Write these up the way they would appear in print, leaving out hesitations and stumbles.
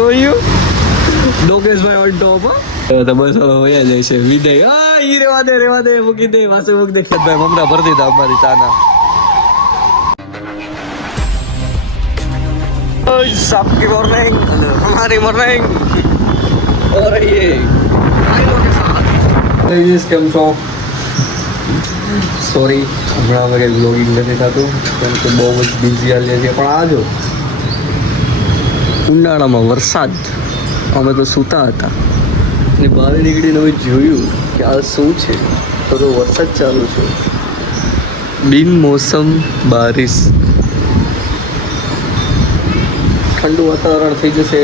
જોયું લોકેશભાઈ on top તો બસ હવે જાય છે વિદય ઈ રેવા દે મૂકી દે વાસે મૂકી દે ખેતભાઈ મમરા ભરતી હતા અમારી ચાના सबकी मॉर्निंग हमारी मॉर्निंग और ये કેમ છો સોરી હમણાં અમે કંઈ બ્લોગિંગ નથી થતું કેમ કે બહુ જ બિઝી હાલીએ છીએ પણ આ જો ઉનાળામાં વરસાદ અમે તો સૂતા હતા અને બહાર નીકળીને હવે જોયું કે આ શું છે તો વરસાદ ચાલુ છે બિન મોસમ બારિશ ઠંડુ વાતાવરણ થઈ જશે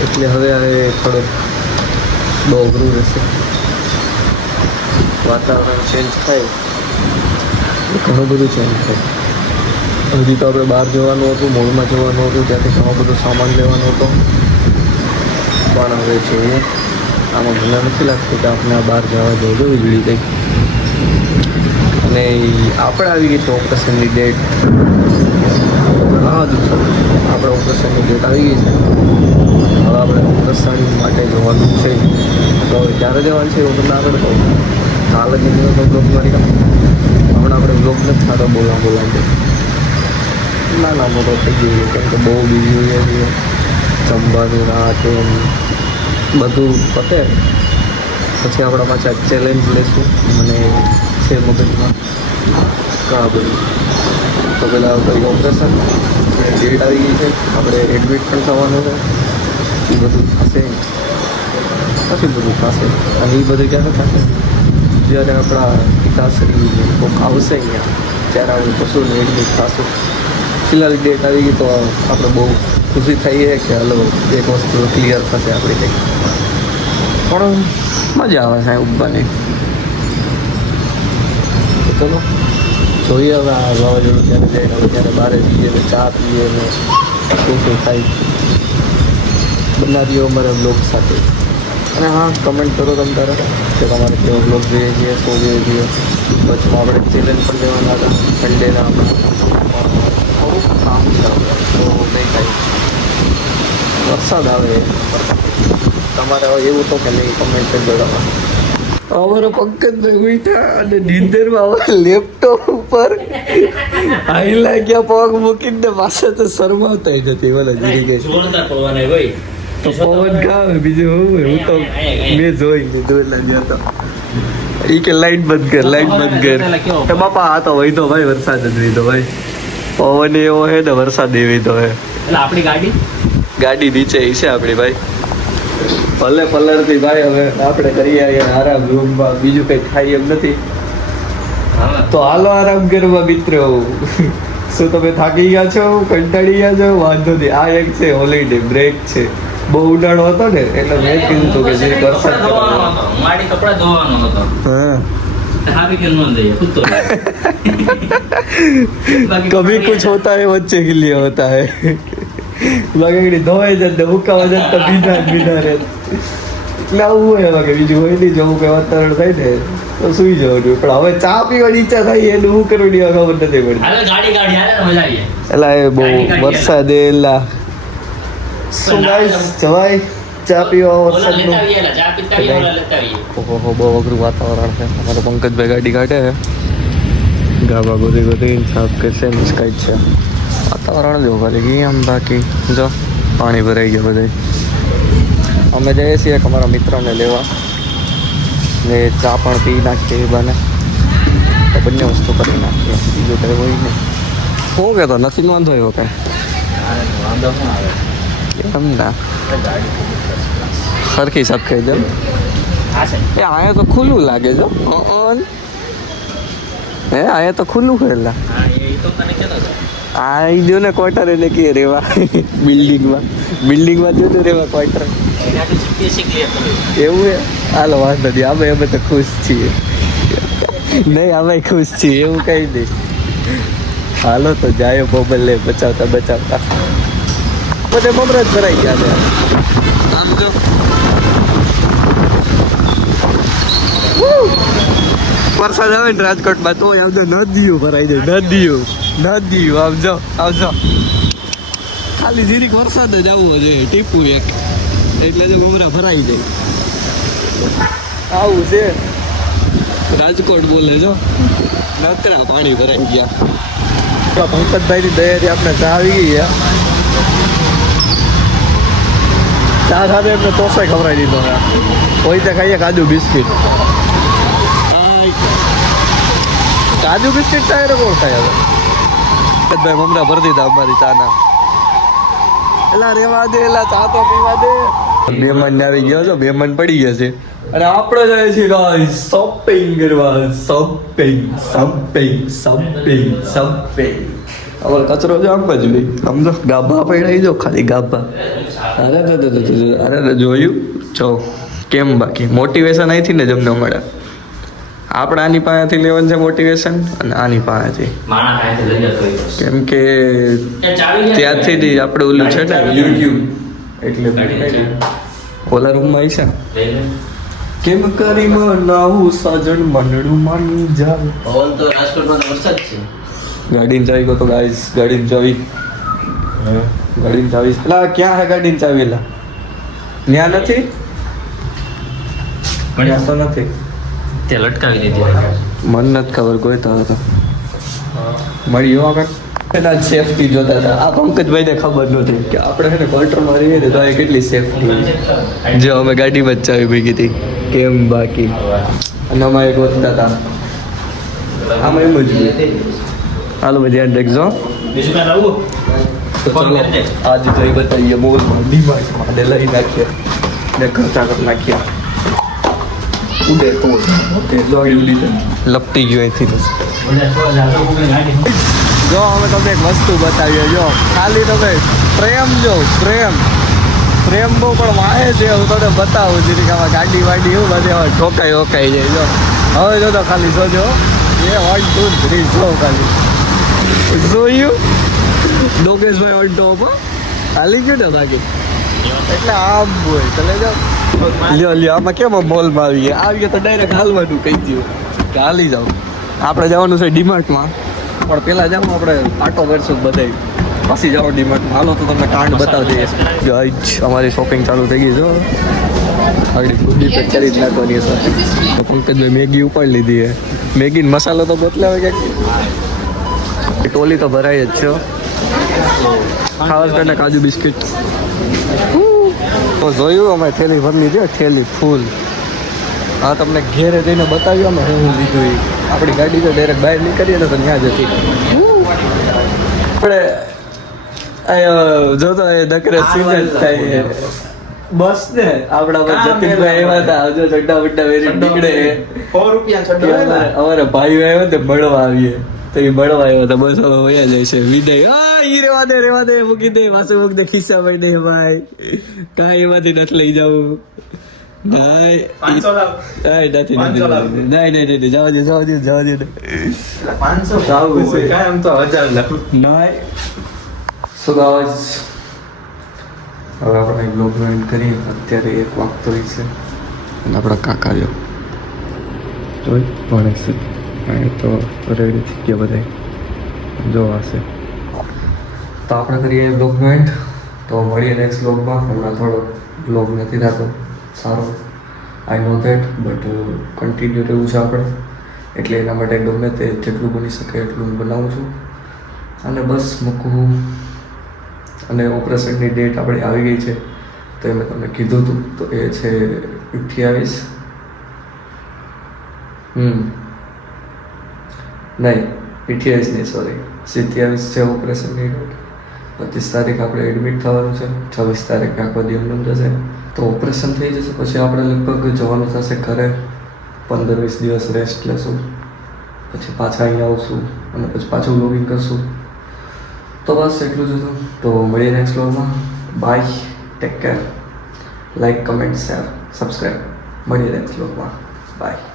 એટલે હવે થોડુંક બહુ અઘરું રહેશે વાતાવરણ ચેન્જ થાય ઘણું બધું ચેન્જ થાય હજી તો આપણે બહાર જવાનું હતું મોલમાં જવાનું હતું ત્યાંથી ઘણો બધો સામાન લેવાનો હતો પણ હવે જોઈએ આમાં મને નથી લાગતું કે આપણે આ બહાર જવા જવું વીજળી ગઈ અને આપણે આવી ગઈ છે ઓપરેશનની ડેટ ઘણા દિવસો આપણે ઓપરેશનની ડેટ આવી ગઈ છે હવે આપણે ઓપરેશન માટે જવાનું છે તો ક્યારે જવાનું છે એવું તમને આગળ કહું કાલે જ તો બ્લોગ મારી હમણાં આપણે બ્લોગ નથી થતો બોલાવતો ના મોટો થઈ ગયો કેમ કે બહુ બીજી હોઈએ છીએ જમવાનું ના તેમ બધું પતે પછી આપણા પાછા ચેલેન્જ લેશું મને છે મગજમાં ઘણા બધું તો પહેલાં કંઈ ઓપરેશન ડેટ આવી ગઈ છે આપણે એડમિટ પણ થવાનું છે એ બધું થશે પછી બધું થશે અને એ બધું ક્યારે થશે જ્યારે આપણા પિતાશ્રી કોઈક આવશે અહીંયા ત્યારે આપણે કશું એડમિટ થશું ફિલહાલ ડેટ આવી ગઈ તો આપણે બહુ ખુશી થઈએ કે હાલો એક વસ્તુ ક્લિયર થશે આપણી કંઈક પણ મજા આવે સાહેબ ઉબ્બાની તો ચલો જોઈએ હવે આ વાવાઝોડું ત્યારે જઈને હવે ત્યારે બહાર જઈએ ને ચા પીએ ને શું થાય બનાવીએ અમારા બ્લોગ સાથે અને હા કમેન્ટ કરો તમે તારે કે તમારે કેવો બ્લોગ જોઈએ છીએ શું જોઈએ છીએ વચમાં આપણે ચેલેન્જ પણ લેવાના હતા સન્ડેના થોડુંક કામ છે તો નહીં થાય વરસાદ આવે તમારે હવે એવું તો કે નહીં કમેન્ટ કરી દો અમારો પંકજભાઈ ઉઠ્યા અને નીંદરમાં લેપટોપ ઉપર આઈ લાગ્યા પગ મૂકીને પાછા તો શરમાવતા નથી બોલો જીરી ગઈ તો પવન ખાવે બીજું હું તો મેં જોઈ લીધું એટલે ગયો તો એ કે લાઈટ બંધ કર એ બાપા આ તો વહી તો ભાઈ વરસાદ જ નહીં તો ભાઈ પવન એવો હે ને વરસાદ એવી તો હે આપણી ગાડી નીચે છે આપણી ભાઈ ભલે પલળતી ભાઈ હવે આપણે કરીએ આરામ રૂમમાં બીજું કંઈ થાય એમ નથી તો હાલો આરામ કરવા મિત્રો શું તમે થાકી ગયા છો કંટાળી ગયા છો વાંધો નહીં આ એક છે હોલિડે બ્રેક છે બહુ ઉડાડો હતો ને એટલે મેં કીધું હતું કે જે વરસાદ મારી કપડા ધોવાનો હતો कभी कुछ होता है बच्चे के लिए होता है બાકી ધોવાઈ જાય હુકાવા જાય તો બીના રહે એટલે આવું હોય બાકી બીજું હોય નહીં જવું કંઈ વાતાવરણ થાય ને તો સુઈ જવાનું પણ હવે ચા પીવાની ઈચ્છા થાય એનું શું કરવું નહીં ખબર નથી પડી એટલે એ બહુ વરસાદ એલા શું ગાઈસ જવાય ચા પીવા વરસાદનું ઓહો બહુ અઘરું વાતાવરણ છે અમારો પંકજભાઈ ગાડી કાઢે ગાબા ગોરી સાફ કરશે મુશ્કાઈ છે વાતાવરણ જો ભરી ગઈ આમ બાકી જો પાણી ભરાઈ ગયું બધે અમે જઈએ છીએ અમારા મિત્રને લેવા ને ચા પણ પી નાખીએ એ બને તો બંને વસ્તુ કરી નાખીએ બીજું કંઈ હોય નહીં શું કહેતો નથી વાંધો એવો કાંઈ વાંધો શું આવે એમ ના સરખી સાફ કહી દો એ અહીંયા તો ખુલ્લું લાગે જો હે અહીંયા તો ખુલ્લું કરેલા આ જો ને ક્વાર્ટર એને કે રેવા બિલ્ડિંગમાં જો ને રેવા ક્વાર્ટર એવું હે હાલો વાંધો નહીં અમે તો ખુશ છીએ નહીં અમે ખુશ છીએ એવું કંઈ નહીં હાલો તો જાય મોબાઈલ લે બચાવતા બધે મમરા જ ભરાઈ ગયા છે આમ જો વરસાદ આવે ને રાજકોટમાં તો આમ તો નદીઓ ભરાઈ જાય નદીઓ આવજો ખાલી જીરીક વરસાદ જ આવવો જોઈએ ટીપું એક એટલે જો મમરા ભરાઈ જાય આવું છે રાજકોટ બોલે જો નકરા પાણી ભરાઈ ગયા પંકજભાઈની દયાથી આપણે ચા આવી ગઈ છે ચા સાથે એમને તોસાઈ ખવડાવી દીધો હોય ત્યાં ખાઈએ કાજુ બિસ્કિટ કાજુ બિસ્કિટ ચા એ કોણ ખાય હવે પંકજભાઈ મમરા ભરી દીધા અમારી ચાના એલા રેવા દે એલા ચા તો પીવા દે બેમન આવી ગયો છો બેમન પડી ગયા છે અને આપણે જાય છે ગાઈસ શોપિંગ કરવા શોપિંગ અમારો કચરો જો આમ જ ભાઈ સમજો ગાભા પડાઈ જો ખાલી ગાભા અરે જોયું જો કેમ બાકી મોટિવેશન અહીંથી ને જમને મળે આપણે આની પાસેથી લેવાનું છે મોટિવેશન અને આની પાસેથી માણસ આયાથી લઈ જતો હોય. કેમ કે એ ચાવી લે. ત્યાંથી આપણે ઓલું છે ને યુટ્યુબ એટલે ઓલા રૂમમાં આવી છે લઈ લે. કેમ કરી મનાવું સજન મંડળું માની જાવ પવન તો રાજકોટમાં તો વરસાદ છે. ગાડીની ચાવી કહો તો ગાઈસ ગાડીની ચાવી એલા ક્યાં હે ગાડીની ચાવી એલા ત્યાં નથી ત્યાં તો નથી તે લટકાવી દીધી. મન નથી ખબર કોઈ તો હતો મળ્યો આગળ એના સેફટી જોતા હતા આ પંકજભાઈને ખબર નહોતી કે આપણે છે ને ક્વાર્ટરમાં રહીએ ને તો આ કેટલી સેફટી જો અમે ગાડીમાં જ ચાવી ભેગી હતી કેમ બાકી અને અમારે ગોતતા હતા આમાં એમ જ હાલો ભાઈ ધ્યાન રાખજો બીજું કાંઈ લાવવું? તો ફોન ચલો કરી દે. આજે જઈ બતાવીએ મોલમાં ડીમાર્ટમાં ને લઈ નાખીએ ને ખર્ચા કરી નાખ્યા ઉડે તો ઓકે જોડી ઉડી લપટી ગયો અહીંથી જો અમે તમને એક વસ્તુ બતાવીએ જો ખાલી તમે પ્રેમ જો પ્રેમ બહુ પણ વાહે છે હું તમને બતાવું છું કે આમાં ગાડી વાડી એવું બધે હવે ઠોકાઈ જાય જો હવે જો તો ખાલી જોજો એ 1 2 3 જો ખાલી જોયું ડોગેશભાઈ ઓન ટોપ હાલી ગયું ને બાકી એટલે આમ હોય ચલે જાઓ લ્યો આમાં કેમ મોલમાં આવી ગયા તો ડાયરેક્ટ હાલવાનું કહી દઉં કે હાલી જાઓ આપણે જવાનું છે ડીમાર્ટમાં પણ પહેલાં જાઓ આપણે આટો કરશું બધાય પછી જાઓ ડીમાર્ટમાં હાલો તો તમને કાર્ડ બતાવી દઈએ જો અમારી શોપિંગ ચાલુ થઈ ગઈ જો આગળ ગુડી પેક કરી જ નાખવાની છે પંકજભાઈ મેગી ઉપાડી લીધી છે મેગીનો મસાલો તો બદલાવે ક્યાંક ટોલી તો ભરાઈ જ છે ખાસ કરીને કાજુ બિસ્કિટ તો જોયું અમે થેલી ભરી લીધી થેલી ફૂલ હા તમને ઘેરે જઈને બતાવ્યું અમે હું લીધું એ આપણી ગાડી તો ડાયરેક્ટ બહાર નીકળીએ ને તો ત્યાં જ હતી આપણે જો તો એ નકરે સીન થાય બસ ને આપણા પર જતીનભાઈ એવા હતા હજુ ચડ્ડા બડ્ડા વેરી નીકળે અમારે ભાઈઓ આવ્યો ને મળવા આવીએ તો એ મળવા આવ્યો તો બસ હવે વયા જાય છે વિદાય ઈ રેવા દે મૂકી દે વાસુ મૂક દે ખિસ્સા પડી દે ભાઈ કાંઈ એમાંથી નથી લઈ જવું નહીં જવા દે સો ગાઈસ હવે આપણે એક બ્લોગ એન્ડ કરીએ અત્યારે 1 વાગતો હોય છે અને આપણા કાકા જો જોઈ ભણે છે અહીં તો રેડી થઈ ગયા બધા જોવાશે તો આપણે કરીએ બ્લોગ એન્ડ તો મળીએ નેક્સ્ટ બ્લોગમાં હમણાં થોડો બ્લોગ નથી થતો સારો આઈ નો ધેટ બટ કન્ટિન્યુ રહેવું છે આપણે એટલે એના માટે ગમે તે જેટલું બની શકે એટલું હું બનાવું છું અને બસ મૂકવું અને ઓપરેશનની ડેટ આપણી આવી ગઈ છે તો એ મેં તમને કીધું હતું તો એ છે 28 નહીં 28 નહીં સોરી 27 છે ઓપરેશનની ડેટ 25 તારીખ આપણે એડમિટ થવાનું છે 26 તારીખે આખો દિવસ જશે તો ઓપરેશન થઈ જશે પછી આપણે લગભગ જવાનું થશે ઘરે 15-20 દિવસ રેસ્ટ લેશું પછી પાછા અહીંયા આવશું અને પછી પાછું વ્લોગિંગ કરશું તો બસ એટલું જ હતું તો મળીએ નેક્સ્ટ વ્લોગમાં bye take care like comment share subscribe મળીએ નેક્સ્ટ વ્લોગમાં બાય